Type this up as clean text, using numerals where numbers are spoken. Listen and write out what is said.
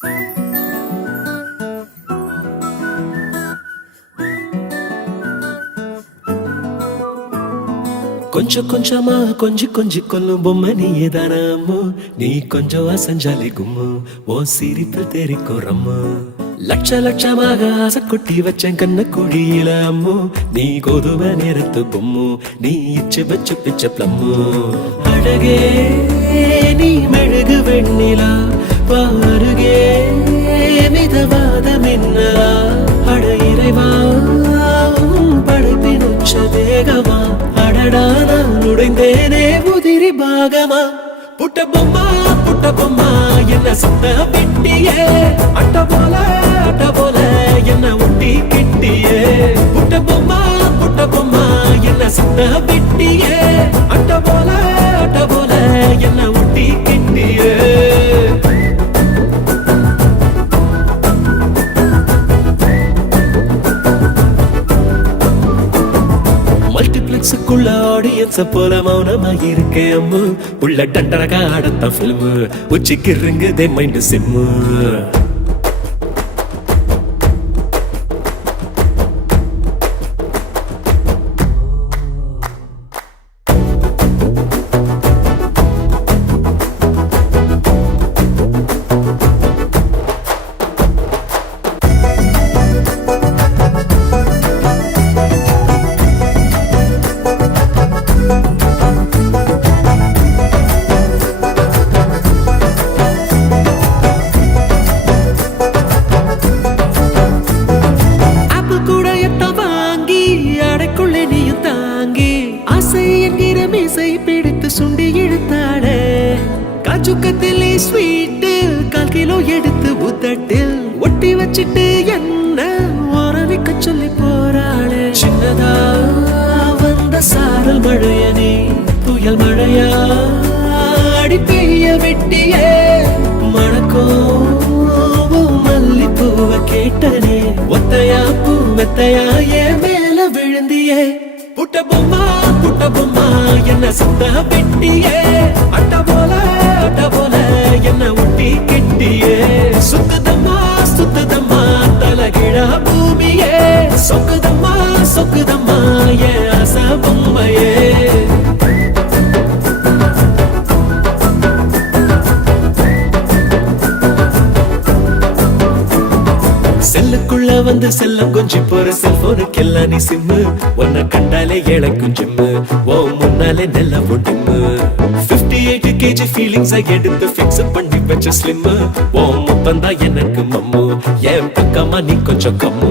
கொஞ்சம் கொஞ்சமா கொஞ்சி கொஞ்சி கொல்லும் பொம்மை நீயே தானம்மோ. நீ கொஞ்சம் அசஞ்சாலே கும்மு, ஓ சிரிப்பில் தெரிக்கும் ரம்மு. லட்ச லட்சமாக ஆசை கொட்டி வச்சேன் கண்ண குழியில அம்மோ. நீ கோதுமை நேரத்து பொம்மு, நீ இச்சு வச்சு பிச்ச பிளம்மு. அழகே நீ மெழுகு வெண்ணிலா, பாருகே மிதவாத மின்னலா. அட இறைவா படைப்பின் உச்ச வேகமா, அடடா நான் உடைந்தேனே உதிரி பாகமா. புட்ட பொம்மா என்ன சுத்த விட்டியே, அட்ட போல என்ன ஒட்டி கிட்டியே. புட்ட பொம்மா என்ன சுத்த விட்டியே, அட்ட போல என்ன ஒட்டி கிட்டியே. மல்டிப்ளெக்ஸுக்குள்ள ஆடியன்ஸ போல மௌனமா இருக்கேன் அம்மு. உள்ள டண்டரகா ஆடத்தான் ஃபில்மு, உச்சிக்கு இருங்குதே மைண்டு சிம்மு. பிடித்து சுண்டி இழுத்தாளே காச்சுக்கத்திலே ஸ்வீட்டு, 1/4 கிலோ எடுத்து உதட்டில் ஒட்டி வச்சிட்டு என்ன ஓரவிக்க சொல்லி போறாளே. சின்னதா வந்த சாரல் மழையனே புயல் மழையா அடி பெய்ய வெட்டியே. மணக்கோ மல்லிப்பூவ கேட்டனே, ஒத்தையா பூ மெத்தையா என் மேல விழுந்தியே. புட்ட பொம்மா என்ன சுத்த வெட்டியே, அட்ட போல என்ன ஒட்டி கிட்டியே. சுத்துதம்மா தலகிழா பூமியே, சொக்குதம்மா என் ஆசை பொம்மையே. செல்லுக்குள்ள வந்து செல்லம் கொஞ்சி போற செல்போனுக்கு எல்லாம் நீ சிம்மு. உன்னை கண்டாலே ஏழைக்கும் ஜிம்மு, ஓ முன்னாலே நெல்ல ஒட்டுமு. 58 kg ஃபீலிங்ஸ் எடுத்து ஃபிக்ஸ் பண்ணி வச்ச ஸ்லிம்மு. ஓ முப்பந்தா எனக்கு மம்மு, என் பக்கமா நீ கொஞ்சம் கம்மு.